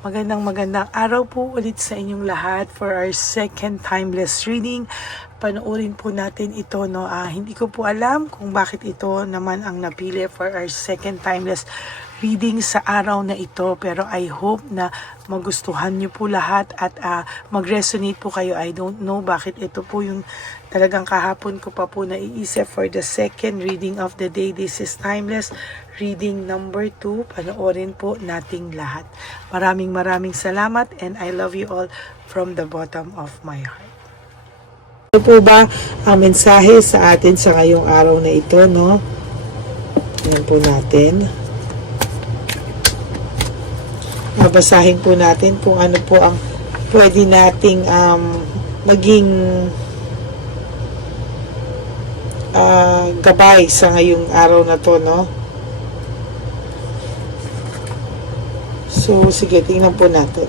Magandang araw po ulit sa inyong lahat for our second timeless reading. Panoorin po natin ito, no? Hindi ko po alam kung bakit ito naman ang napili for our second timeless reading sa araw na ito. Pero I hope na magustuhan niyo po lahat at mag-resonate po kayo. I don't know bakit ito po yung talagang kahapon ko pa po naiisip for the second reading of the day. This is timeless reading number 2. Panoorin po nating lahat. Maraming salamat and I love you all from the bottom of my heart. Ito po ba ang mensahe sa atin sa ngayong araw na ito, no? Ayan po natin. Babasahin po natin kung ano po ang pwede nating maging gabay sa ngayong araw na to, no? So, sige, tingnan po natin.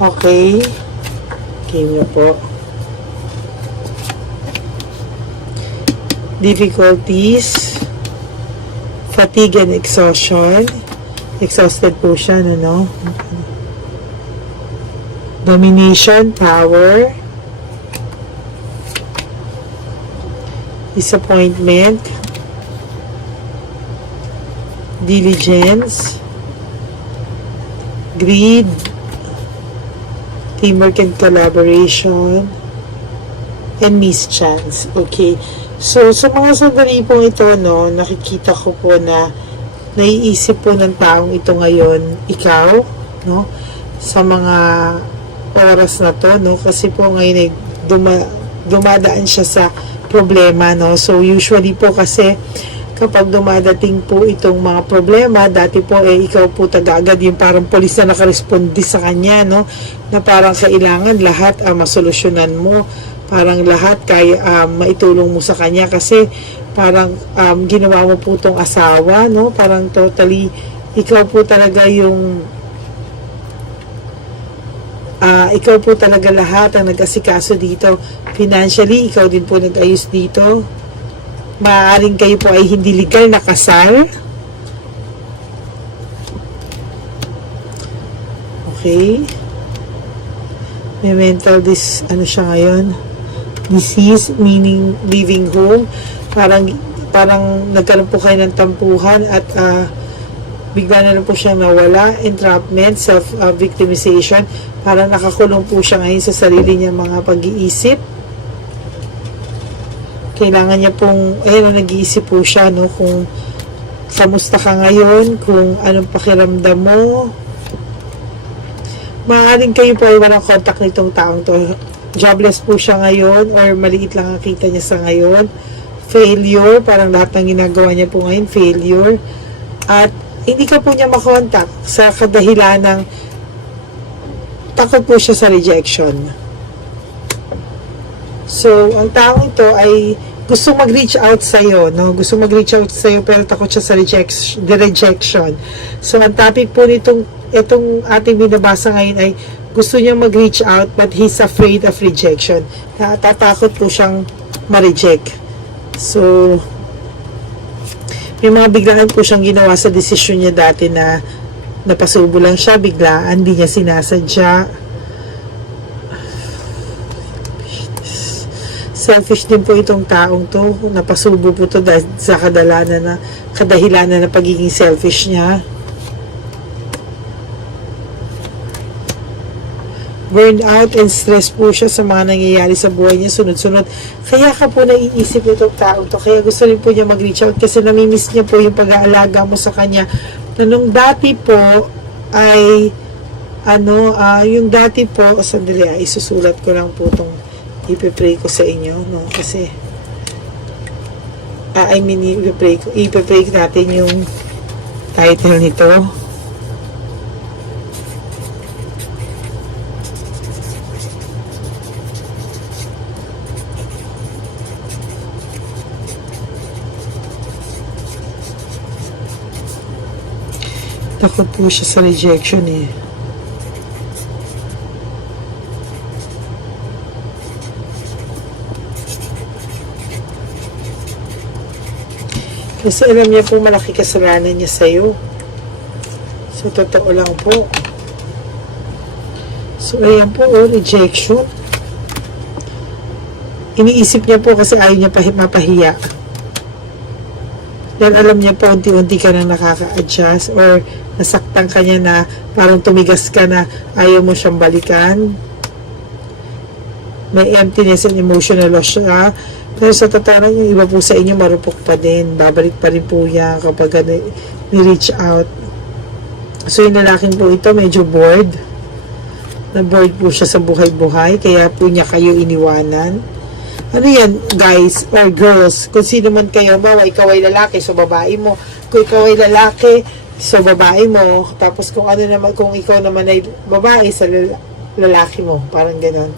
Okay. Game na po. Difficulties, fatigue and exhaustion. Exhausted po siya, no? Domination, power. Disappointment. Diligence. Greed. Teamwork and collaboration, and mischance. Okay. So, sa mga sandali po ito, no, nakikita ko po na naiisip po ng taong ito ngayon, ikaw, no, sa mga oras na to, no, kasi po ngayon ay dumadaan siya sa problema, no. So, usually po kasi kapag dumadating po itong mga problema, dati po ikaw po tagaagad yung parang polis na nakarespondi sa kanya, no? Na parang kailangan lahat masolusyonan mo, parang lahat kaya maitulong mo sa kanya kasi parang ginawa mo po itong asawa, no? Parang totally, ikaw po talaga yung ikaw po talaga lahat ang nag-asikaso dito. Financially, ikaw din po nag-ayos dito. Maaaring kayo po ay hindi legal na kasal. Okay. May mental ano siya ngayon? Disease, meaning leaving home. Parang nagkaroon po kayo ng tampuhan at bigla na lang po siyang nawala. Entrapment, self-victimization. Parang nakakulong po siya ngayon sa sarili niya mga pag-iisip. Kailangan niya pong, nag-iisip po siya, no, kung kamusta ka ngayon, kung anong pakiramdam mo. Maaaring kayo po ay walang contact nitong taong to. Jobless po siya ngayon, or maliit lang ang kita niya sa ngayon. Failure, parang lahat ng ginagawa niya po ngayon, failure. At hindi ka po niya makontak sa kadahilan ng takot po siya sa rejection. So, ang taong ito ay gusto mag-reach out sa'yo, no? Gusto mag-reach out sa'yo pero takot siya sa rejection. So, ang topic po itong ating binabasa ngayon ay gusto niya mag-reach out but he's afraid of rejection. Tatakot po siyang ma-reject. So, may mga biglaan po siyang ginawa sa desisyon niya dati na napasubo lang siya, biglaan, hindi niya sinasadya. Selfish din po itong taong to. Napasubo po to dahil sa kadahilanan na pagiging selfish niya. Burnout and stress po siya sa mga nangyayari sa buhay niya sunod-sunod. Kaya ka po naiisip itong taong to. Kaya gusto rin po niya mag-reach out kasi namimiss niya po yung pag-aalaga mo sa kanya. Na nung dati po ay yung dati po, sandali isusulat ko lang po itong ipipray ko sa inyo, no? Kasi I mean, i-break natin yung title nito. Takot po siya sa rejection eh. Kasi alam niya po malaki kasalanan niya sa'yo. So, totoo lang po. So, ayan po, rejection. Iniisip niya po kasi ayaw niya mapahiya. Dahil alam niya po, unti-unti ka nang nakaka-adjust or nasaktan ka niya na parang tumigas ka na ayaw mo siyang balikan. May emptiness and emotional loss siya. Pero sa tatanan yung iba po sa inyo marupok pa din. Babalik pa rin po yan kapag ni-reach out. So yung lalaking po ito medyo bored. Na-bored po siya sa buhay-buhay. Kaya po niya kayo iniwanan. Ano yan guys or girls? Kung sino man kayo, bawa ikaw ay lalaki, so babae mo. Kung ikaw ay lalaki, so babae mo. Tapos kung ano naman, kung ikaw naman ay babae, sa lalaki mo. Parang ganon.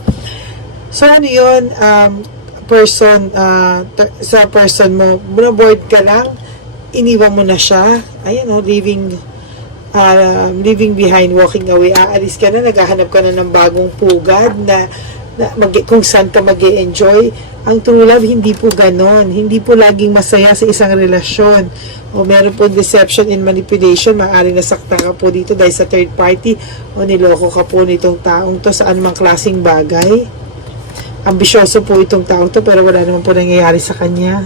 So ano yun, sa person mo, bored ka lang, iniwan mo na siya, ayan o, leaving behind, walking away, aalis ka na, naghahanap ka na ng bagong pugad na kung saan ka mag-enjoy. Ang true love, hindi po ganon, hindi po laging masaya sa isang relasyon, o meron po deception and manipulation, maaaring nasakta ka po dito dahil sa third party, o niloko ka po nitong taong to sa anumang klaseng bagay. Ambisyoso po itong tao to pero wala naman po nangyayari sa kanya.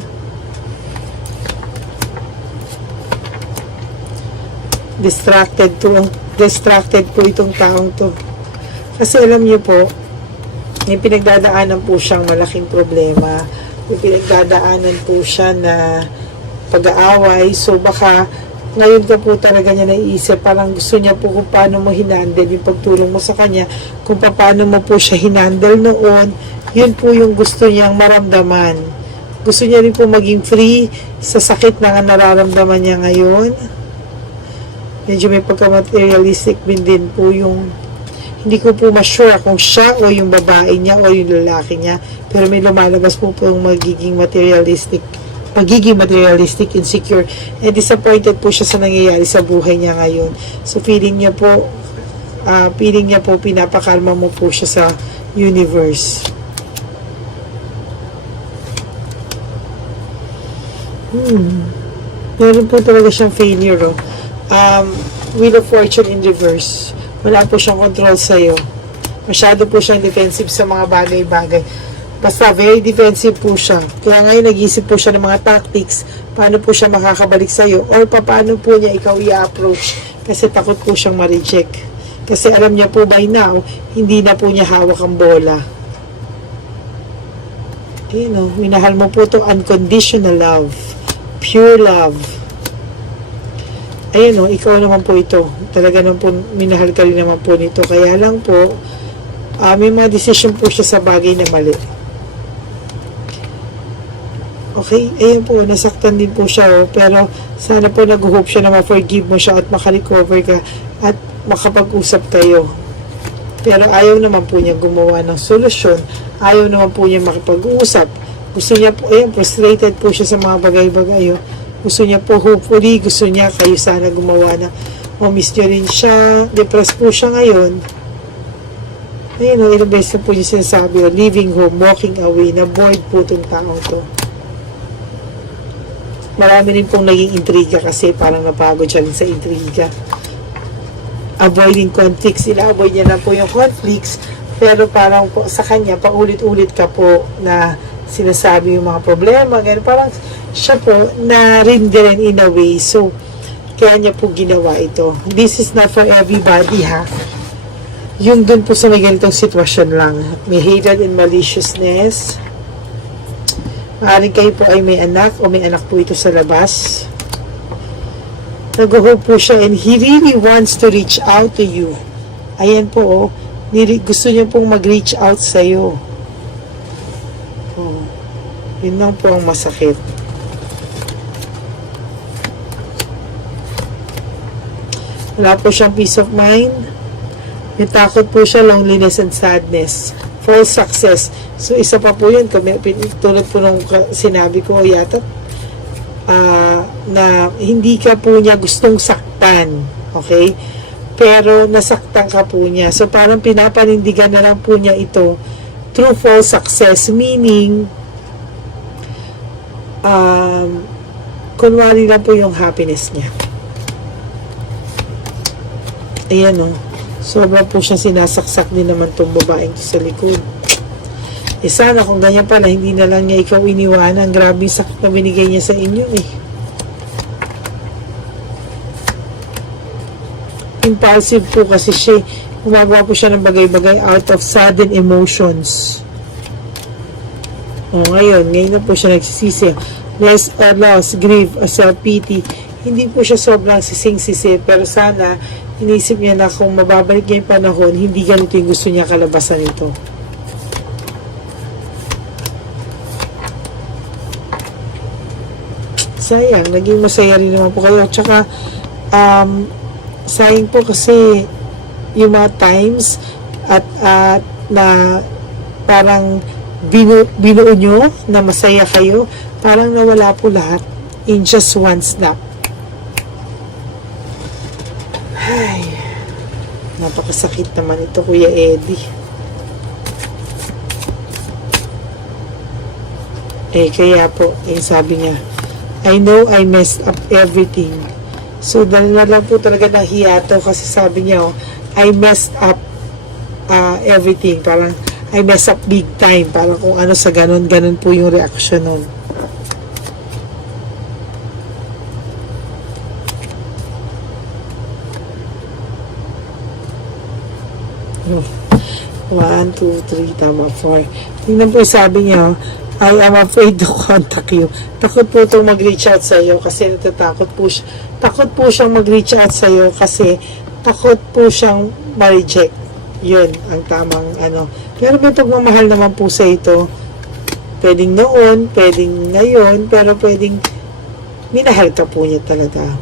Distracted po itong taong to. Kasi alam niyo po, may pinagdadaanan po siyang malaking problema. May pinagdadaanan po siya na pag-aaway. So baka ngayon ka po talaga niya naiisip, parang gusto niya po kung paano mo hinandle yung pagtulong mo sa kanya, kung paano mo po siya hinandle noon. Yun po yung gusto niyang maramdaman. Gusto niya rin po maging free sa sakit na nararamdaman niya ngayon. Medyo may pagka-materialistic din po yung, hindi ko po ma-sure kung siya o yung babae niya o yung lalaki niya. Pero may lumalabas po yung magiging materialistic, insecure, and disappointed po siya sa nangyayari sa buhay niya ngayon. So feeling niya po, pinapakalma mo po siya sa universe. Meron po talaga siyang failure. Wheel of Fortune in reverse. Wala po siyang control sa'yo. Masyado po siyang defensive sa mga bagay-bagay. Basta very defensive po siya. Kaya ngayon nag-isip po siya ng mga tactics paano po siya makakabalik sa'yo or paano po niya ikaw i-approach kasi takot po siyang ma-reject. Kasi alam niya po by now, hindi na po niya hawak ang bola. Minahal mo po itong unconditional love. Pure love. Ayun ikaw naman po ito. Talaga naman po, minahal ka rin naman po nito. Kaya lang po, may mga decision po siya sa bagay na mali. Okay? Ayun po, nasaktan din po siya. Pero sana po nag-hope siya na ma-forgive mo siya at makarecover ka at makapag-usap kayo. Pero ayaw naman po niya gumawa ng solusyon. Ayaw naman po niya makipag-usap. Gusto niya po, frustrated po siya sa mga bagay-bagay. Gusto niya po, hopefully, gusto niya kayo sana gumawa na miss niyo rin siya. Depressed po siya ngayon. Ayun ilang beses na po niya sinasabi, leaving home, walking away, na bored po itong taong to. Marami rin pong naging intriga kasi parang napagod siya rin sa intriga. Avoiding conflicts, ina-avoid niya na po yung conflicts, pero parang po sa kanya, paulit-ulit ka po na sinasabi yung mga problema, ganun. Parang siya po na rin in a way. So, kaya niya po ginawa ito. This is not for everybody, ha. Yung dun po sa may ganitong sitwasyon lang. May hatred and maliciousness. Maaaring kayo po ay may anak o may anak po ito sa labas. Nag-hope po siya and he really wants to reach out to you. Ayan po, gusto niya pong mag-reach out sa'yo. Yun lang po ang masakit. Wala po siyang peace of mind. May takot po siya, loneliness and sadness. False success. So, isa pa po yun. Tulad po nung sinabi ko yata, na hindi ka po niya gustong saktan. Okay? Pero nasaktan ka po niya. So, parang pinapanindigan na lang po niya ito through false success. Meaning, kunwari lang po yung happiness niya. Ayan o. Sobra po siya sinasaksak din naman itong babaeng sa likod. Eh sana kung ganyan pala, hindi na lang niya ikaw iniwanan. Grabe yung sakit na binigay niya sa inyo eh. Impulsive po kasi siya. Gumagawa po siya ng bagay-bagay out of sudden emotions. O ngayon na po siya nagsisisi. Less or loss, grief, or self-pity. Hindi po siya sobrang sising-sisi, pero sana inisip niya na kung mababalik niya yung panahon, hindi ganito yung gusto niya kalabasan ito. Sayang, naging masaya rin naman po kayo. Tsaka, sayang po kasi yung mga times at na parang binuo nyo na masaya kayo, parang nawala po lahat in just one snap. Ay, napakasakit naman ito, Kuya Eddie. Eh, kaya po, sabi niya, I know I messed up everything. So, dahil na lang po talaga nahiyato kasi sabi niya, I messed up everything. Parang, I messed up big time. Parang kung ano sa ganun po yung reaction nun. One, two, three, tama, 4. Tingnan po sabi niya, I am afraid to contact you. Takot po itong mag-reach out sa iyo kasi natatakot po siya. Takot po siyang mag-reach out sa iyo kasi takot po siyang ma-reject. Yun ang tamang ano. Pero may pagmamahal naman po sa ito. Pwedeng noon, pwedeng ngayon, pero pwedeng minahal ka po niya talaga.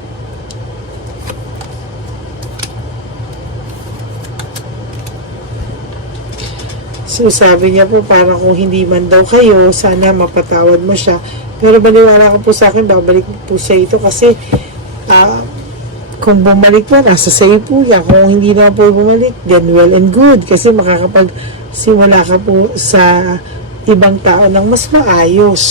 So, sabi niya po, parang kung hindi man daw kayo, sana mapatawad mo siya. Pero baliwala ko po sa akin, babalik po sa ito kasi kung bumalik po, nasa sa'yo po yan. Kung hindi na po bumalik, then well and good. Kasi makakapagsimula ka po sa ibang tao ng mas maayos.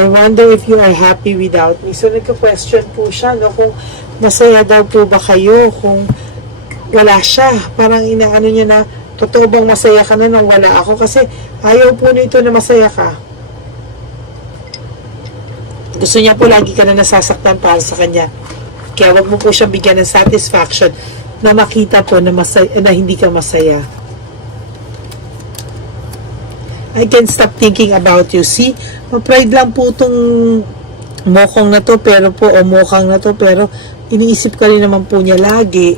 I wonder if you are happy without me. So, nagka-question po siya, no, kung masaya daw po ba kayo, kung wala siya. Parang inaano niya na, totoo bang masaya ka na nang wala ako? Kasi ayaw po nito na masaya ka. Gusto niya po lagi ka na nasasaktan para sa kanya. Kaya wag mo po siyang bigyan ng satisfaction na makita po na, na hindi ka masaya. I can't stop thinking about you. See, ma-pride lang po itong mokong na to, pero po, o mokang na to, pero iniisip ka rin naman po niya lagi.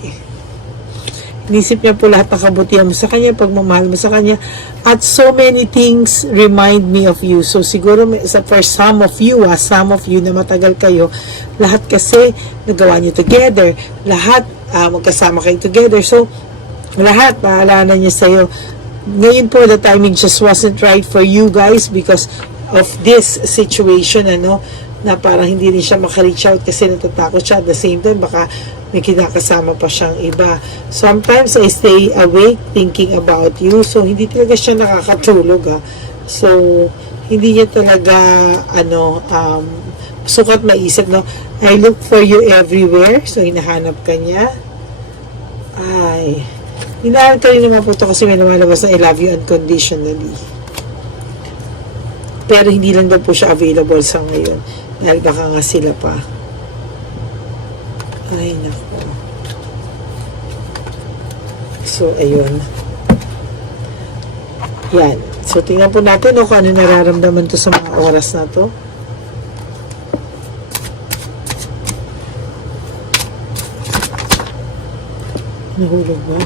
Iniisip niya po lahat ng kabutihan mo sa kanya, pagmamahal mo sa kanya, at so many things remind me of you. So, siguro, for some of you na matagal kayo, lahat kasi nagawa niyo together, lahat magkasama kayo together. So, lahat, maalala niya sa'yo. Ngayon po, the timing just wasn't right for you guys because of this situation, ano, na parang hindi rin siya maka-reach out kasi natatakot siya. At the same time, baka may kinakasama pa siyang iba. Sometimes, I stay awake thinking about you. So, hindi talaga siya nakakatulog, ha. So, hindi niya talaga, sukat maisip, no. I look for you everywhere. So, hinahanap ka niya. Ay, hinahal ka rin naman po ito kasi may lumalabas na I love you unconditionally. Pero hindi lang daw po siya available sa ngayon. Dahil baka nga sila pa. Ay, naku. So, ayun. Yan. So, tingnan po natin kung ano nararamdaman to sa mga oras na to. Nahulog ba?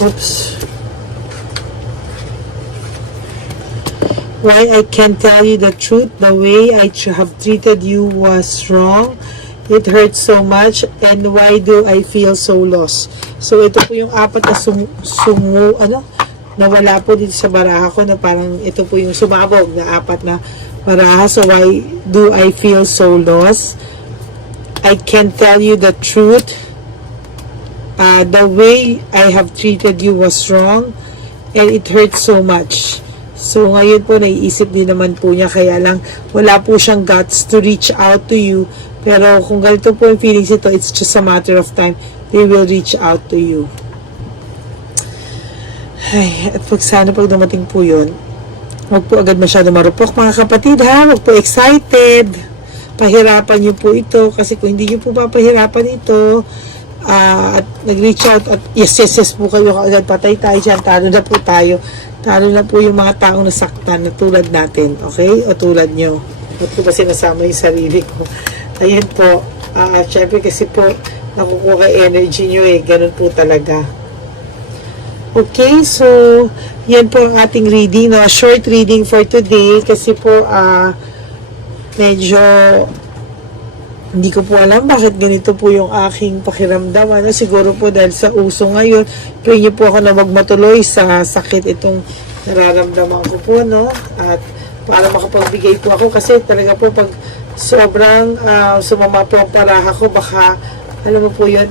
Oops. Why I can't tell you the truth. The way I have treated you was wrong. It hurts so much. And why do I feel so lost? So, ito po yung apat na nawala po dito sa baraha ko na parang ito po yung sumabog na apat na baraha. So, why do I feel so lost? I can't tell you the truth. The way I have treated you was wrong. And it hurts so much. So, ngayon po, naiisip din naman po niya, kaya lang, wala po siyang guts to reach out to you. Pero, kung ganito po yung feelings ito, it's just a matter of time. They will reach out to you. Ay, at sana pag dumating po yun, huwag po agad masyado marupok, mga kapatid, ha? Huwag po excited. Pahirapan niyo po ito, kasi kung hindi niyo po papahirapan ito, at nag-reach out, at yes po kayo, agad patay tayo dyan, talo na po tayo. Talo na po yung mga taong nasaktan na tulad natin, okay? O tulad nyo. Ba't ko ba sinasama yung sarili ko? Ayan po. Syempre kasi po, nakukuha energy nyo eh. Ganun po talaga. Okay, so, yan po ang ating reading. No? A short reading for today. Kasi po, medyo, hindi ko po alam bakit ganito po yung aking pakiramdam. Ano, siguro po dahil sa uso ngayon, pray niyo po ako na magmatuloy sa sakit itong nararamdaman ko po, no? At para makapagbigay po ako kasi talaga po pag sobrang sumama po ang paraha ko, baka, alam mo po yun,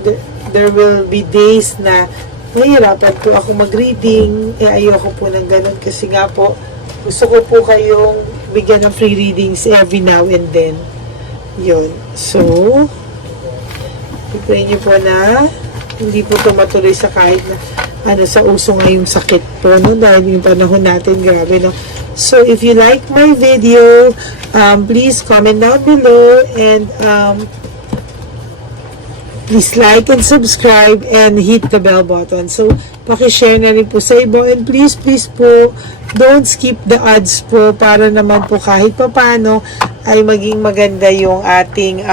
there will be days na mahirapan po ako mag-reading. Ayoko po ng ganun kasi nga po, gusto ko po kayong bigyan ng free readings every now and then. Yun. So, i-pray niyo po na hindi po ito matuloy sa kahit na sa uso nga yung sakit po, no? Dahil yung panahon natin, grabe, no? So, if you like my video, please comment down below and please like and subscribe and hit the bell button. So, pakishare na rin po sa iba and please po, don't skip the ads po para naman po kahit pa paano ay maging maganda yung ating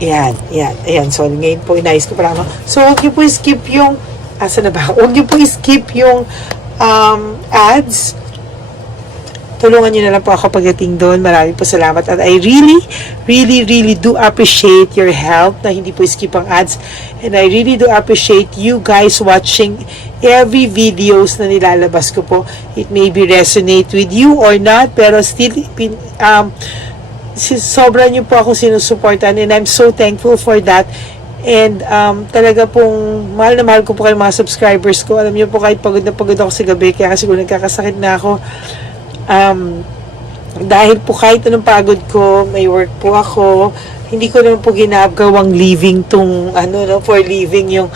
ayan, sorry, ngayon po inayos ko pala, no? So, huwag niyo po skip yung huwag niyo po skip yung ads. Tulungan niyo na lang po ako pagdating doon. Maraming po salamat at I really do appreciate your help na hindi po skip ang ads, and I really do appreciate you guys watching every videos na nilalabas ko po. It may be resonate with you or not, pero still sobra niyo po ako sinusuportan and I'm so thankful for that. And talaga pong mahal na mahal ko po kayo mga subscribers ko. Alam niyo po, kahit pagod na pagod ako sa gabi, kaya kasi kung nagkakasakit na ako, dahil po kahit anong pagod ko, may work po ako, hindi ko naman po ginagawang living for living yung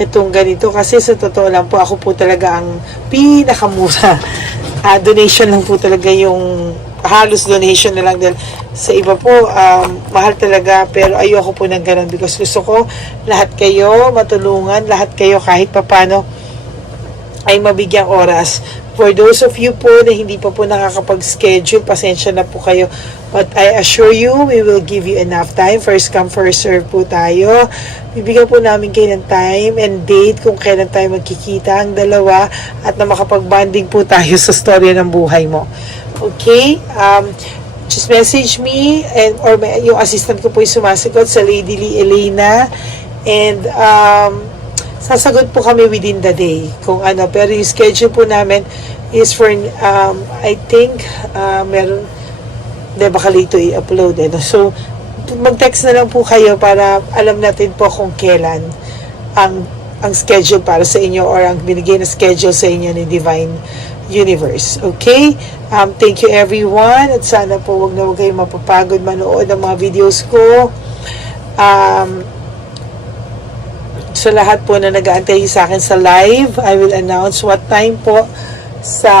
itong ganito, kasi sa totoo lang po, ako po talaga ang pinakamura. Donation lang po talaga yung, halos donation na lang, dahil sa iba po, mahal talaga, pero ayoko po ng ganun because gusto ko lahat kayo matulungan, lahat kayo kahit papano ay mabigyang oras. For those of you po na hindi pa po nakakapag-schedule, pasensya na po kayo. But I assure you, we will give you enough time. First come, first serve po tayo. Bibigyan po namin kayo ng time and date kung kailan tayo magkikita ang dalawa at na makapag-bonding po tayo sa storya ng buhay mo. Okay? Just message me or yung assistant ko po yung sumasagot sa Lady Lee Elena. And sasagot po kami within the day kung ano, pero yung schedule po namin is for I think meron baka lito i-upload no? So mag-text na lang po kayo para alam natin po kung kailan ang schedule para sa inyo or ang binigay na schedule sa inyo ni Divine Universe. Okay? Thank you everyone at sana po wag kayong mapapagod manood ng mga videos ko. Sa lahat po na nag-aantay sa akin sa live, I will announce what time po sa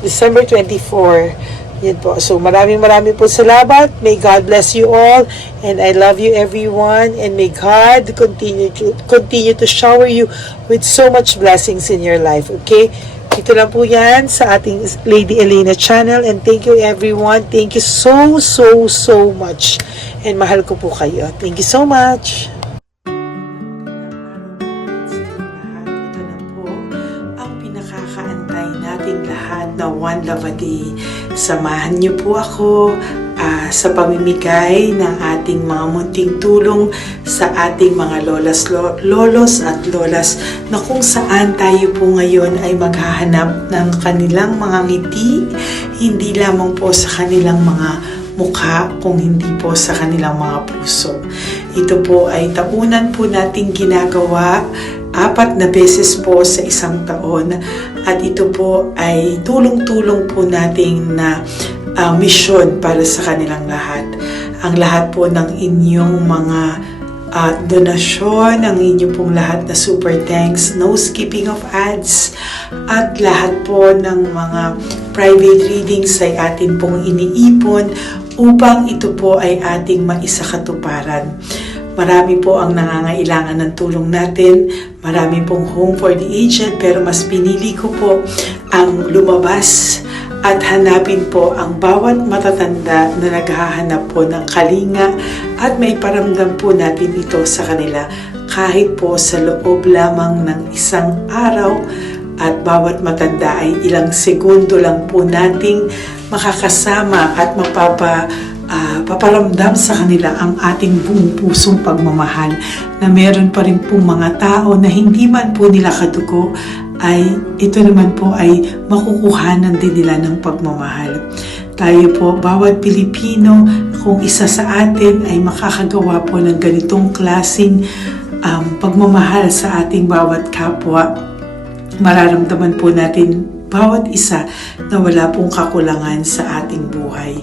December 24. Yan po. So maraming po salamat. May God bless you all and I love you everyone, and may God continue to shower you with so much blessings in your life. Okay? Ito lang po yan sa ating Lady Elena channel, and thank you everyone. Thank you so much. And mahal ko po kayo. Thank you so much. na One Love a Day. Samahan niyo po ako sa pamimigay ng ating mga munting tulong sa ating mga lolos at lolas na kung saan tayo po ngayon ay maghahanap ng kanilang mga ngiti, hindi lamang po sa kanilang mga mukha, kung hindi po sa kanilang mga puso. Ito po ay taunan po nating ginagawa 4 na beses po sa isang taon, at ito po ay tulong-tulong po nating na misyon para sa kanilang lahat. Ang lahat po ng inyong mga donasyon, ang inyong pong lahat na super thanks, no skipping of ads, at lahat po ng mga private readings ay atin pong iniipon upang ito po ay ating maisakatuparan. Marami po ang nangangailangan ng tulong natin. Marami pong home for the aged, pero mas pinili ko po ang lumabas at hanapin po ang bawat matatanda na naghahanap po ng kalinga at may paramdam po natin ito sa kanila kahit po sa loob lamang ng isang araw, at bawat matanda ay ilang segundo lang po nating makakasama at paparamdam sa kanila ang ating buong pusong pagmamahal, na meron pa rin po mga tao na hindi man po nila kadugo, ay ito naman po ay makukuhanan din nila ng pagmamahal. Tayo po, bawat Pilipino, kung isa sa atin ay makakagawa po ng ganitong klaseng pagmamahal sa ating bawat kapwa, mararamdaman po natin bawat isa na wala pong kakulangan sa ating buhay.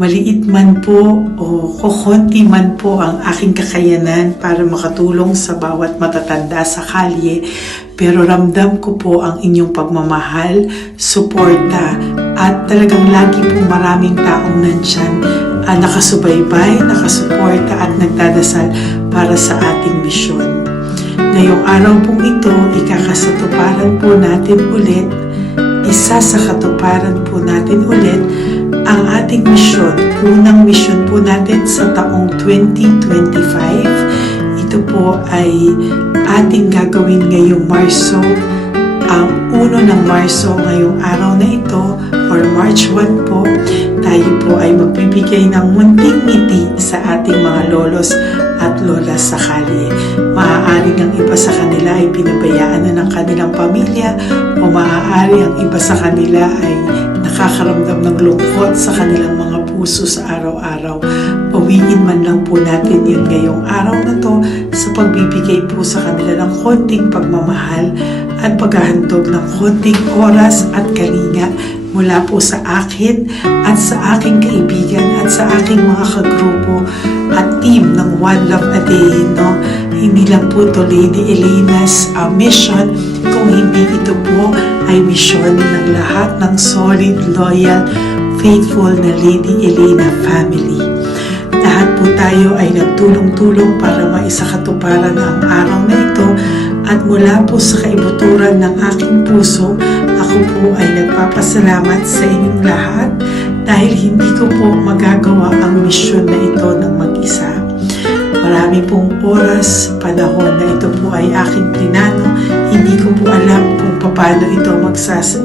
Maliit man po o kokonti man po ang aking kakayanan para makatulong sa bawat matatanda sa kalye, pero ramdam ko po ang inyong pagmamahal, suporta, at talagang lagi po maraming taong nandyan, nakasubaybay, nakasuporta at nagdadasal para sa ating misyon. Ngayong araw pong ito, ikakasatuparan po natin ulit, isa sa katuparan po natin ulit, ang ating misyon. Unang misyon po natin sa taong 2025. Ito po ay ating gagawin ngayong Marso, ang 1 ng Marso, ngayong araw na ito, or March 1 po. Tayo po ay magbibigay ng munting ngiti sa ating mga lolos at lolas sa kalye. Maaaring ang iba sa kanila ay pinabayaan na ng kanilang pamilya, o maaari ang iba sa kanila ay nakakaramdam ng lungkot sa kanilang mga puso sa araw-araw. Pawiin man lang po natin yun ngayong araw na to sa pagbibigay po sa kanila ng konting pagmamahal at paghahandog ng konting oras at kalinga mula po sa akin at sa aking kaibigan at sa aking mga kagrupo at team ng One Love a Day. No? Hindi lang po to Lady Elena's mission, kung hindi ito po ay misyon ng lahat ng solid, loyal, faithful na Lady Elena family. Lahat po tayo ay nagtulong-tulong para maisakatuparan ang araw na ito, at mula po sa kaibuturan ng aking puso, ako po ay nagpapasalamat sa inyong lahat dahil hindi ko po magagawa ang misyon na ito ng mag-isa. Marami pong oras, panahon na ito po ay aking plinano. Hindi ko po alam kung paano ito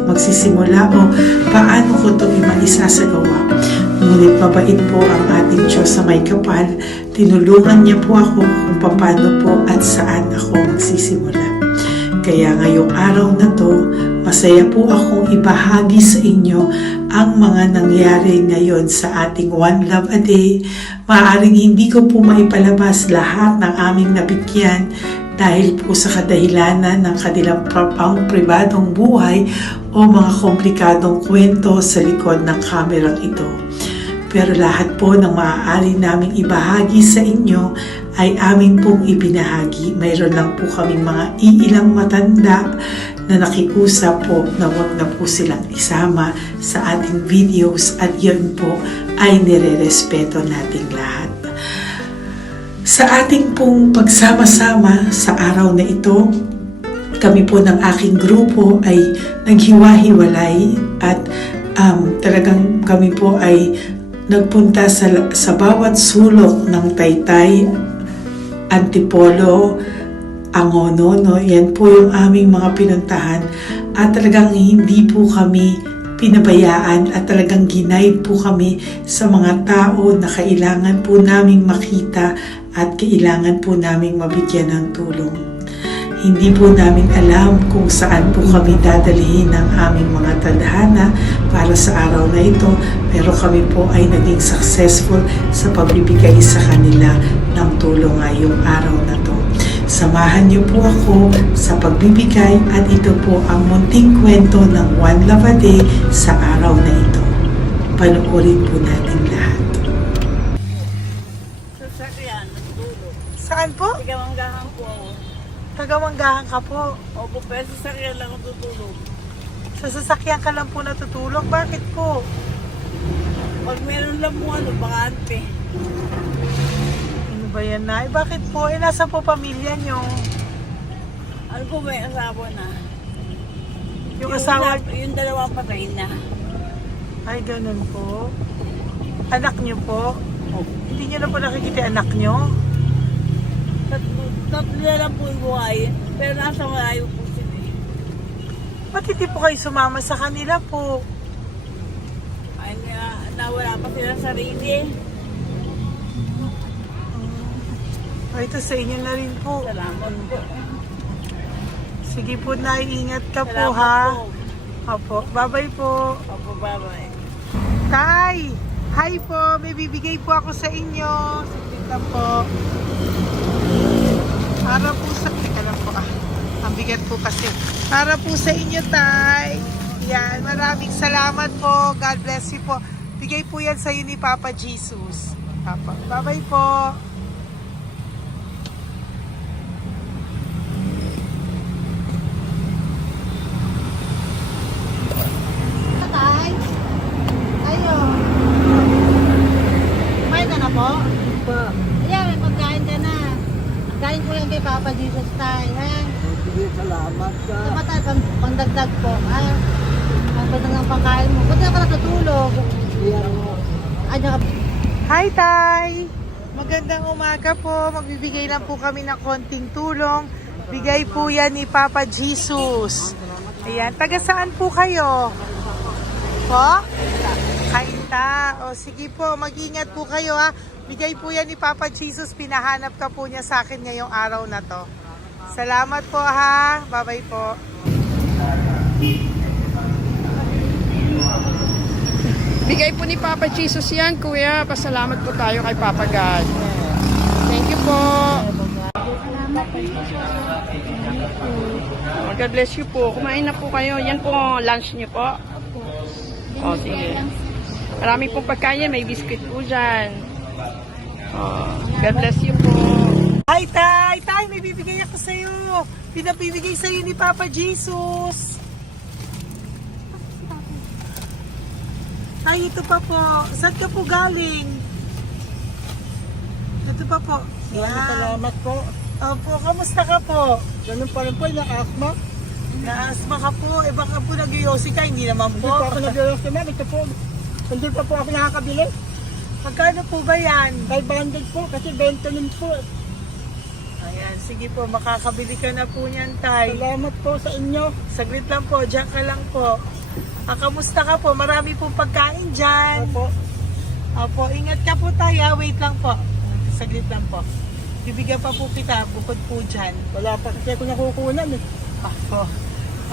magsisimula o paano ko ito maisasagawa. Ngunit mabait po ang ating Diyos sa may kapal. Tinulungan niya po ako kung paano po at saan ako magsisimula. Kaya ngayong araw na to, masaya po akong ibahagi sa inyo ang mga nangyari ngayon sa ating One Love a Day. Maaaring hindi ko po maipalabas lahat ng aming nabigyan dahil po sa kadahilanan ng kanilang pribadong buhay o mga komplikadong kwento sa likod ng kamerang ito. Pero lahat po ng maaari naming ibahagi sa inyo ay amin pong ibinahagi. Mayroon lang po kaming mga iilang matanda na nakiusap po na wag na po silang isama sa ating videos, at yun po ay nire-respeto nating lahat. Sa ating pong pagsama-sama sa araw na ito, kami po ng aking grupo ay naghiwa-hiwalay, at talagang kami po ay nagpunta sa bawat sulok ng Taytay, Antipolo, Angono, no? Yan po yung aming mga pinuntahan, at talagang hindi po kami pinabayaan at talagang ginaid po kami sa mga tao na kailangan po naming makita at kailangan po naming mabigyan ng tulong. Hindi po namin alam kung saan po kami dadalhin ng aming mga tadhana para sa araw na ito, pero kami po ay naging successful sa pagbibigay sa kanila ng tulong ngayong araw na to. Samahan niyo po ako sa pagbibigay at ito po ang munting kwento ng One Love a Day sa araw na ito. Panoorin po natin lahat. Sasakyan, natutulog. Saan po? Tigamanggahan po ako. Tagamanggahan ka po. Opo, pero sasakyan lang ako tutulog. Sa sasakyan ka lang po natutulog? Bakit po? Pag meron lang mo bakante. Ano ba yan na? Bakit po? Nasa po pamilya nyo? Ano po, may asawa na. Yung asawa? Yung dalawa patay na. Ay, ganun po. Anak nyo po? Opo. Hindi nyo na po nakikita yung anak nyo? Tatlo na lang po yung buhay. Pero nasa malayo po sila eh. Ba't hindi po kayo sumama sa kanila po? Ay, nawala pa sila sa sarili. Ay, ito sa inyo na rin po. Salamat po. Sige po, naiingat ka po Salamat ha. po. Opo, bye-bye po. Opo, bye-bye. Tay! Hi po, may bibigay po ako sa inyo. Saglit lang po. Para po sa... Teka lang po ah. Ang bigat po kasi. Para po sa inyo, Tay. Yan, maraming salamat po. God bless you po. Bigay po yan sa ni Papa Jesus. Papa. Bye-bye po. Tay, ayo. May ka na po? Ayan, may pagkain ka na. Kain ko yan kay Papa Jesus, Tay. Ayan. Salamat ka. Ito pa tayo, pangdagdag po. Ayan. Ang ganda ng pagkain mo. Ba't ka natutulog? Ay, Hi, Tay! Magandang umaga po. Magbibigay lang po kami ng konting tulong. Bigay po yan ni Papa Jesus. Ayan. Taga saan po kayo? Po? Kainta. O sige po, mag-ingat po kayo ha. Bigay po yan ni Papa Jesus. Pinahanap ka po niya sa akin ngayong araw na to. Salamat po ha. Bye-bye po. Bigay po ni Papa Jesus yan, Kuya. Pasalamat po tayo kay Papa God. Thank you po. Oh, God bless you po. Kumain na po kayo. Yan po lunch niyo po. O, sige. Marami pong pagkain. May biscuit po dyan. Oh, God bless you po. Hi, Tay! Tay, may bibigay ako sa'yo. Pinapibigay sa'yo ni Papa Jesus. Ay, ito pa po. Saan ka po galing? Ito pa po. Salamat po. Opo, kamusta ka po? Ganun pa rin po, na-asma. Naasma ka po. Eh, baka po nag-yosi ka. Hindi naman Hindi po. po ako nag-ios naman. Ito po. Hindi pa po ako nakakabili. Magkano po ba yan? 500 po kasi 20 din po. Ayan, sige po. Makakabili ka na po niyan, Tay. Salamat po sa inyo. Saglit lang po. Diyan ka lang po. Kamusta ka po? Marami pong pagkain dyan. Opo. Opo, ingat ka po tayo. Wait lang po. Saglit lang po. Bibigyan pa po kita bukod po dyan. Wala pa kasi ako nakukunan eh. Opo.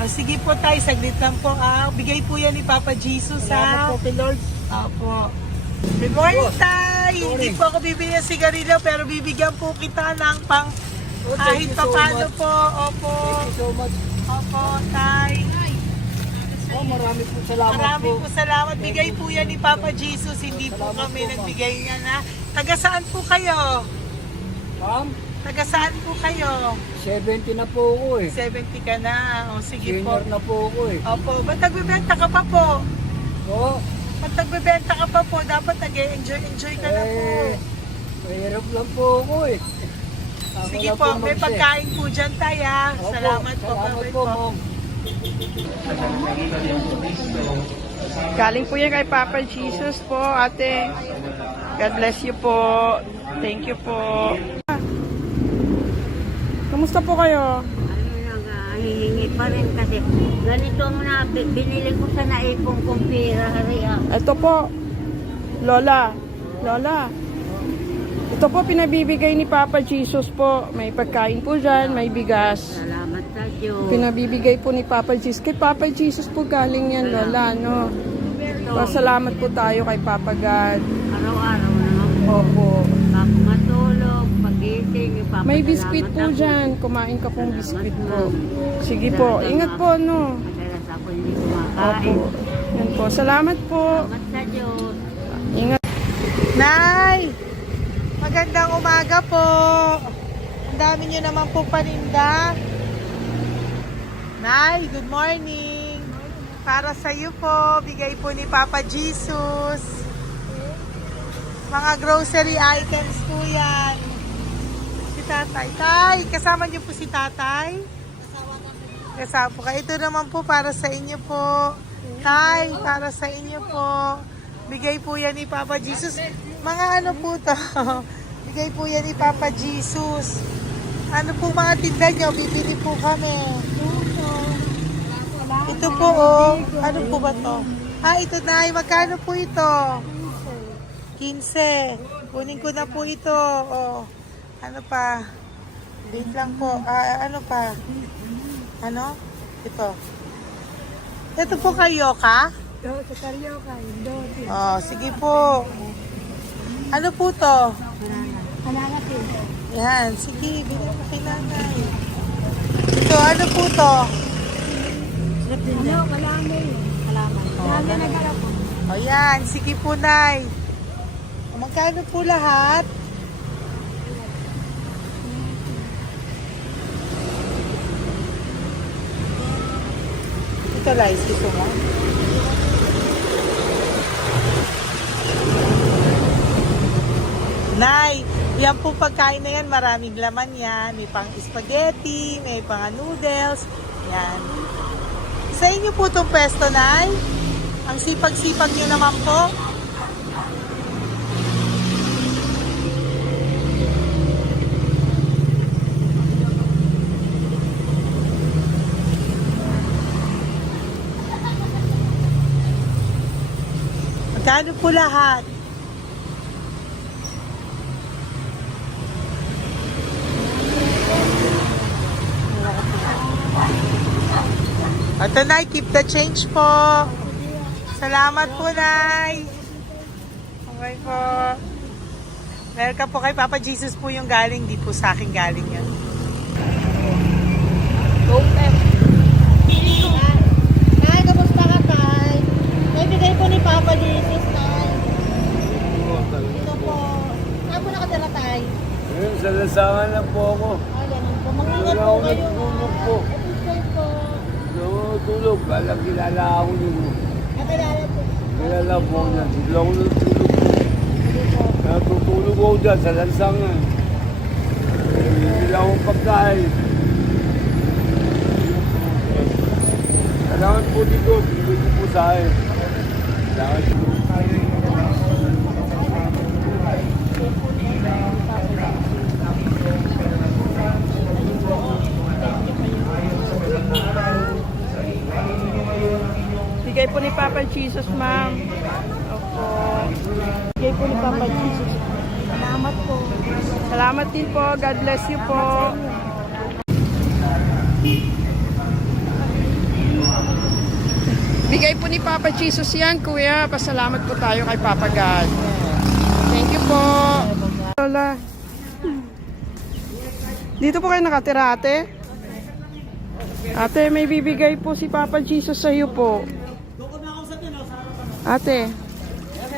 Sige po tayo, saglit lang po. Bigay po yan ni Papa Jesus Salamat po kay Lord. Opo. Good morning, Tay! Hindi po ako bibigyan ng sigarilyo pero bibigyan po kita ng pang kahit you pa so paano much. po. Opo. Thank you so much. Opo, Tay. Oh, marami po salamat Maraming po. po salamat. Bigay po yan ni Papa Jesus. Hindi po Salamat kami po, ma'am. nagbigay niya na. Taga saan po kayo? Ma'am, Taga saan po kayo? 70 na po ako eh. 70 ka na. O sige po. Junior na po ako eh. Opo. Ba't nagbibenta ka pa po? Oo. Ba't nagbibenta ka pa po? Dapat nag-enjoy ka na po. Mahirap lang po ako eh. Ako Sige lang po, may mag-set. pagkain po dyan tayo. Opo, Salamat po. Salamat Bye-bye po, po. ma'am. Galing po yan kay Papa Jesus po, ate. God bless you po. Thank you po. Kamusta po kayo? Ano yung hihingi pa rin kasi ganito mo na binili ko sa naipong kong pera. Ito po, Lola. Lola. Ito po pinabibigay ni Papa Jesus po. May pagkain po dyan, may bigas. Salamat sa Diyos. Pinabibigay po ni Papa Jesus. Kay Papa Jesus po galing yan, Lola, no? Pasalamat po tayo kay Papa God. Araw-araw naman po. Opo. Pag matulog, pagising, ipapasalamat May biskwit po ako. dyan. Kumain ka pong biskwit po. Sige Salamat, po. ma'am. Ingat po, no? Madalas ako hindi kumakain. Opo. Yan po. Salamat po. Salamat sa Diyos. Ingat. Nay! Magandang umaga po. Ang dami nyo naman po paninda. Nay, good morning. Para sa iyo po, bigay po ni Papa Jesus. Mga grocery items po yan. Si Tatay. Tay, kasama niyo po si Tatay? Kasama po kayo. Ito naman po para sa inyo po. Tay, para sa inyo po. Bigay po yan ni Papa Jesus. Mga ano po to? Bigay po yan ni Papa Jesus. Ano po mga tinda nyo? Bibili po kami. Ito po oh. Ano po ba to? Ito na. Magkano po ito? 15. Kunin ko na po ito. Oh. Ano pa? Wait lang po. Ano pa? Ano? Ito. Ito po kayo ka? Sa Carioca, Dote. Oh, sige po. Ano po to? Salamat eh. Yan, sige, bigyan mo kay nanay. Ito, ano po to? Ano, wala na yun. Salamat. Salamat na nagala po. O yan, sige po, nay. O, magkano po lahat? Ito, Liz, gusto mo? Nay, yan po pagkain na yan, maraming laman yan. May pang spaghetti, may pang noodles. Yan. Sa inyo po itong pwesto, Nay? Ang sipag-sipag nyo naman po. Magkano po lahat? Ito, Nay, keep the change po. Salamat po, Nay. Okay po. Welcome po kay Papa Jesus po yung galing. Di po sa akin galing yan. Tay, kamusta ka, Tay? May bigay po ni Papa Jesus, Tay. Ito po. Saan po nakatira, Tay? Ngayon, sa lasangan na po ako. Ganun po. Mag-ingat Wala po ako kayo. natulog po. Episode po. Natulog, kala kilala ako nyo. Nakilala po. Kilala po niya. Bigla ako natulog po. Natutulog ako dyan sa lansangan. Bigla akong pagkain. Kailangan po dito, bigyan po sa akin. Kailangan po. Bigay po ni Papa Jesus, ma'am. Opo. Bigay po ni Papa Jesus. Salamat po. Salamat din po. God bless you po. Bigay po ni Papa Jesus yan, kuya. Pasalamat po tayo kay Papa God. Thank you po. Lola. Dito po kayo nakatira, ate? Ate, may bibigay po si Papa Jesus sa iyo po. Ate,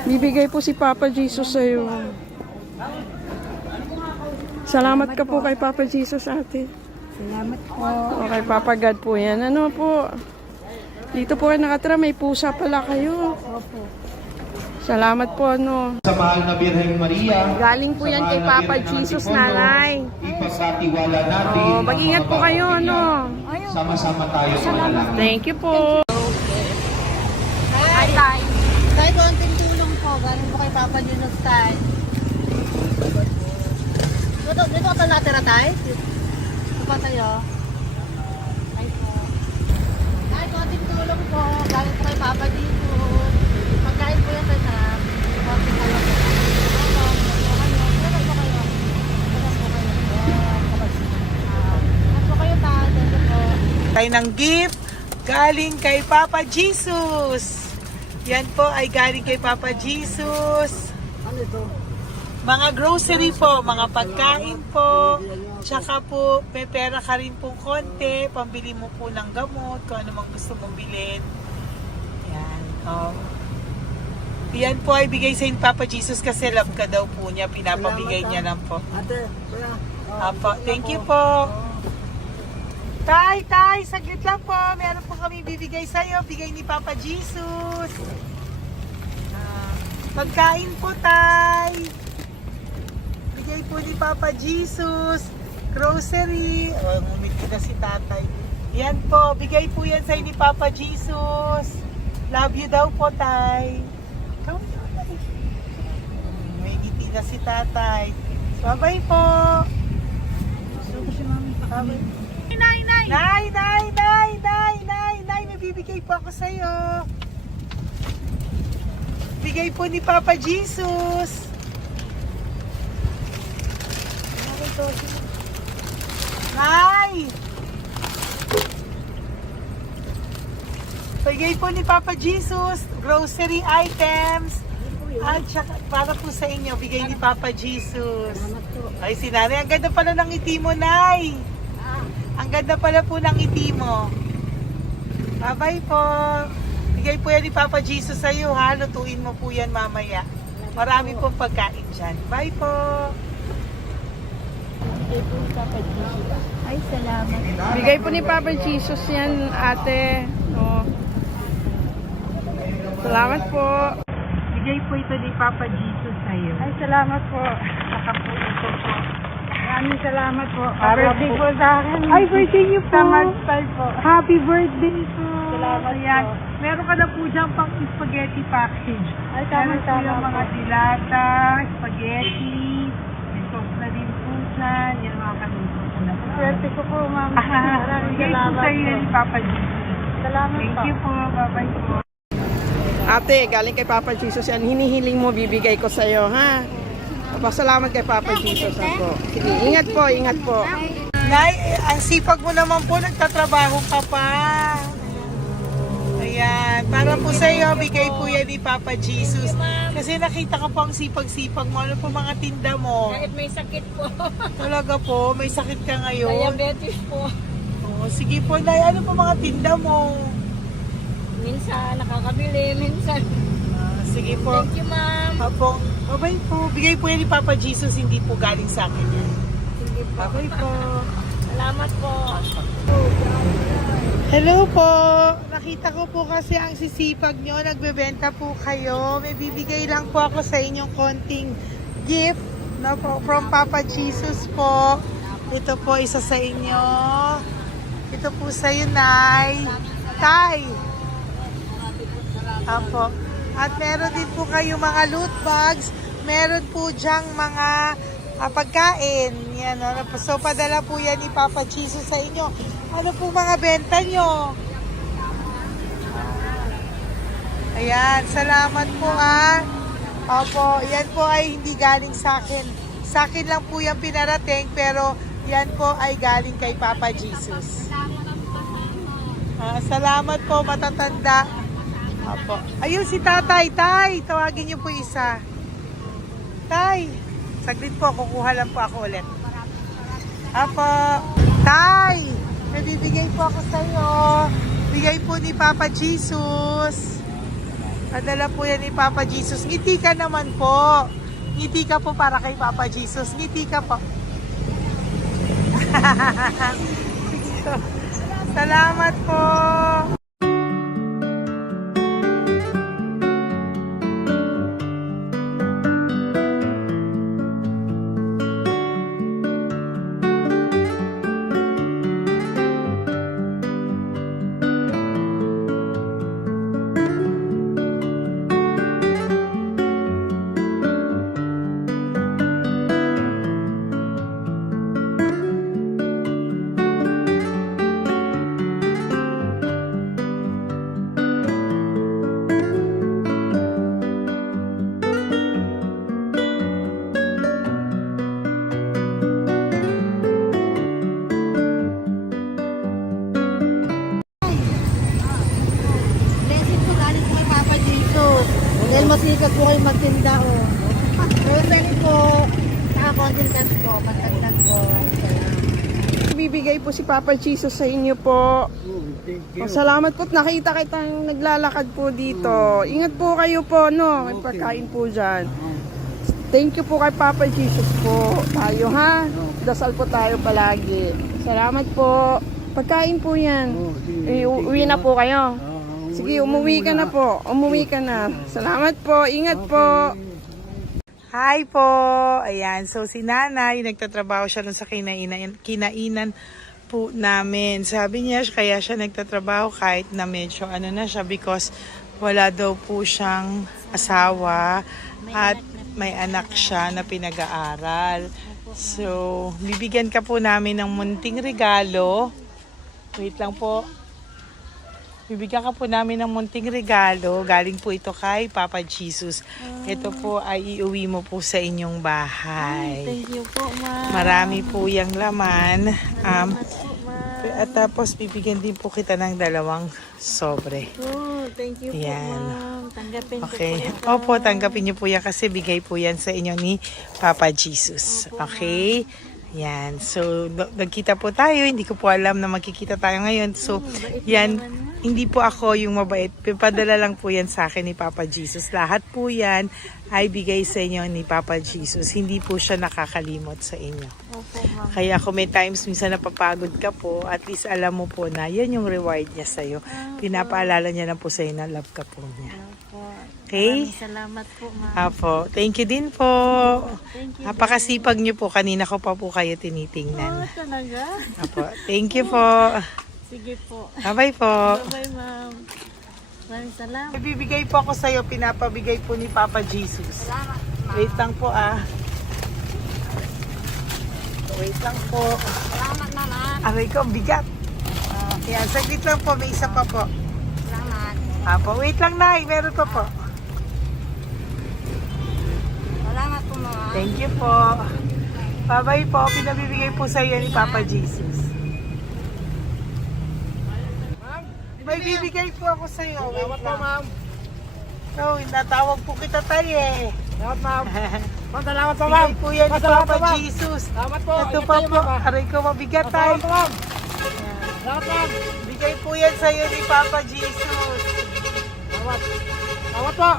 bibigay po si Papa Jesus sa iyo. Salamat ka po kay Papa Jesus, ate. Salamat po. O kay Papa God po yan. Ano po? Dito po kayo nakatira, may pusa pala kayo. Opo. Salamat po, ano. Sa mahal na Birheng Maria. Galing po yan kay Papa Jesus, nanay. Ipagkatiwala natin. O, mag-ingat po kayo, ano. Sama-sama tayo manalangin. Thank you po. Hi, Tay. Tay, konting tulong po. Galing po kay Papa Jesus, Tay. Dito ka pa natira, Tay? Dito pa tayo. Ay po. Ay, konting tulong po. Galing po kay Papa dito. Pagkain po yan, sa konting tulong po. Tayo ng gift galing kay Papa Jesus. Yan po ay galing kay Papa Jesus. Ano ito? Mga grocery po, mga pagkain po. Tsaka po, may pera ka rin pong konti. Pambili mo po ng gamot, kung ano mang gusto mong bilhin. Yan. Oh. Yan po ay bigay sa Papa Jesus kasi love ka daw po niya. Pinapabigay niya lang po. Ate, kuya. Apo, thank you po. Tay, saglit lang po. Meron po kami bibigay sa'yo. Bigay ni Papa Jesus. Pagkain po, Tay. Bigay po ni Papa Jesus. Grocery. Oh, ngumiti na si Tatay. Yan po. Bigay po yan sa'yo ni Papa Jesus. Love you daw po, Tay. Ikaw, Tatay. May ngiti na si Tatay. Bye-bye po. Bye-bye. Nay, may bibigay po ako sa'yo. Bigay po ni Papa Jesus. Nay! Bigay po ni Papa Jesus, grocery items. At saka, para po sa inyo, bigay ni Papa Jesus. Ay, si Nanay, ang ganda pala ng ngiti mo, Nay. Ang ganda pala po ng ngiti mo. Bye-bye po. Bigay po yan ni Papa Jesus sa iyo, ha? Lutuin mo po yan mamaya. Marami pong pagkain dyan. Bye po. Ay, salamat. Bigay po ni Papa Jesus yan, ate. Oh. Salamat po. Bigay po ito ni Papa Jesus sa iyo. Ay, salamat po. Saka po ito po. Maraming salamat po. Birthday po sa akin. Ay, birthday niyo po. Samagpal po. Happy birthday po. Salamat Ayan. po. Meron ka na po dyan pang spaghetti package. Ay, Meron po tama-tama yung mga po. dilata, spaghetti, may sauce na din po dyan. Yan mga kaluto ko na po. Swerte ko po, ma'am. Maraming Bigay po salamat sa iyo po. ni Papa Jesus. Salamat Thank po. you po. Bye-bye po. Ate, galing kay Papa Jesus yan. Hinihiling mo, bibigay ko sa'yo, ha? Pasalamat kay Papa Jesus ako. Sige, ingat po, ingat po. Nay, ang sipag mo naman po, nagtatrabaho ka pa. Ayan, para po sa iyo, bigay po yan ni Papa Jesus. Kasi nakita ko po ang sipag-sipag mo. Ano po mga tinda mo? Kahit may sakit po. Talaga po, may sakit ka ngayon. Diabetes po. Oh, sige po, Nay, ano po mga tinda mo? Minsan nakakabili, minsan. Sige po. Thank you, ma'am. Apo, bye po. Bigay po yan ni Papa Jesus, hindi po galing sa akin yan. Sige po. Bye po. Salamat po. Hello po! Nakita ko po kasi ang sisipag nyo, nagbebenta po kayo. May bibigay lang po ako sa inyong konting gift, no, po, from Papa Jesus po. Ito po isa sa inyo. Ito po sa iyo, Nay. Tay! Apo. At meron din po kayo mga loot bags. Meron po dyang mga pagkain. Yan, no? So, padala po yan ni Papa Jesus sa inyo. Ano po mga benta nyo? Ayan, salamat po Opo, yan po ay hindi galing sa akin. Sa akin lang po yan pinarating, pero yan po ay galing kay Papa Jesus. Salamat po, matatanda. Opo. Ayun si Tatay. Tay, tawagin niyo po isa. Tay, saglit po, kukuha lang po ako ulit. Apo. Tay, may bibigay po ako sa iyo. Bigay po ni Papa Jesus. Padala po yan ni Papa Jesus. Ngiti ka naman po. Ngiti ka po para kay Papa Jesus. Ngiti ka po. Salamat po. masikat po kayo magtinda, oh. Rosary po, saka konting cash po, pagtagdag po. Bibigay po si Papa Jesus sa inyo po. Thank Oh, salamat po. Nakita kitang naglalakad po dito. Ingat po kayo po, no? May pagkain po dyan. Thank you po kay Papa Jesus po. Tayo, ha? Dasal po tayo palagi. Salamat po. Pagkain po yan. Uwi na po kayo. Sige, umuwi ka na po. Umuwi ka na. Salamat po. Ingat po. Hi po! Ayan, so si nanay, nagtatrabaho siya dun sa kinainan po namin. Sabi niya, kaya siya nagtatrabaho kahit na medyo ano na siya because wala daw po siyang asawa at may anak siya na pinag-aaral. So, bibigyan ka po namin ng munting regalo. Wait lang po. Bibigyan ka po namin ng munting regalo. Galing po ito kay Papa Jesus. Ito po ay iuwi mo po sa inyong bahay. Thank you po, ma'am. Marami po yung laman. At tapos bibigyan din po kita ng 2 sobre. Oh, thank you po, Yan. ma'am. Tanggapin Okay. ko po ito. Opo, tanggapin niyo po yan kasi bigay po yan sa inyo ni Papa Jesus. Okay? Yan. So, nagkita po tayo. Hindi ko po alam na magkikita tayo ngayon. So, yan. Hindi po ako yung mabait. Padala lang po yan sa akin ni Papa Jesus. Lahat po yan ay bigay sa inyo ni Papa Jesus. Hindi po siya nakakalimot sa inyo. Opo, ma'am. Kaya kung may times minsan napapagod ka po, at least alam mo po na yan yung reward niya sa'yo. Pinapaalala niya na po sa'yo na love ka po niya. Opo. Okay? Maraming salamat po, ma'am. Apo. Thank you din po. Thank you. Napakasipag niyo po. Kanina ko pa po kayo tinitingnan. Talaga? Apo. Thank you po. Sige po. Bye-bye po. Bye-bye, ma'am. Maraming salamat. Ibibigay po ako sa'yo. Pinapabigay po ni Papa Jesus. Salamat, ma'am. Wait lang po ah. Wait lang po. Salamat, ma'am. Aray ko, bigat. Yan, saglit lang po. May isa pa po. Salamat. Apo, wait lang na. Meron pa po. Salamat po, ma'am. Thank you po. Bye-bye po. Pinabibigay po sa iyo ni Papa Jesus. May bibigay po ako sa iyo. Wait lang. Ma'am. No, natawag po kita tayo eh. Salamat, ma'am. Salamat po, Bigay po yan ni Salamat, Papa ma'am. Jesus. Salamat po. Ito pa po. Aray ko, mabigat tayo. ma'am. Salamat, ma'am. Bigay po yan sa iyo ni Papa Jesus. Salamat po.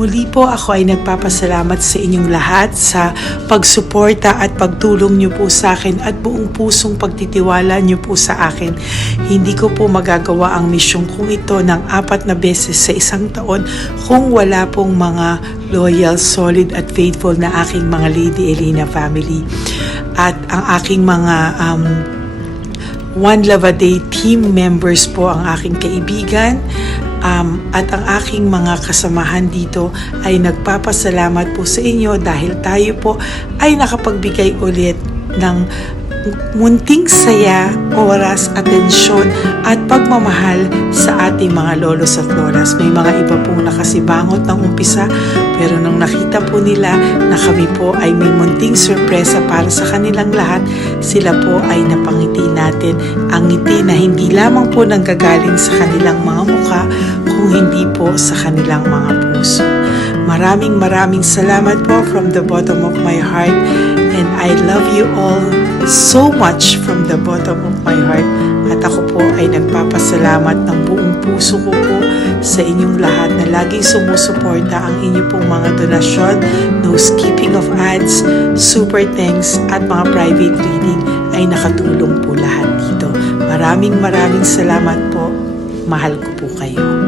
Muli po ako ay nagpapasalamat sa inyong lahat sa pagsuporta at pagtulong niyo po sa akin at buong pusong pagtitiwala niyo po sa akin. Hindi ko po magagawa ang misyong kong ito ng 4 na beses sa isang taon kung wala pong mga loyal, solid at faithful na aking mga Lady Elena family. At ang aking mga One Love a Day team members po ang aking kaibigan. At ang aking mga kasamahan dito ay nagpapasalamat po sa inyo dahil tayo po ay nakapagbigay ulit ng munting saya, oras, atensyon at pagmamahal sa ating mga lolos at lolas. May mga iba pong nakasibangot ng umpisa pero nung nakita po nila na kami po ay may munting sorpresa para sa kanilang lahat, sila po ay napangiti natin. Ang ngiti na hindi lamang po nanggagaling sa kanilang mga mukha kung hindi po sa kanilang mga puso. Maraming salamat po from the bottom of my heart, and I love you all so much from the bottom of my heart. At ako po ay nagpapasalamat ng buong puso ko po sa inyong lahat na laging sumusuporta. Ang inyo pong mga donasyon, no skipping of ads, super thanks at mga private reading ay nakatulong po lahat dito. Maraming salamat po. Mahal ko po kayo.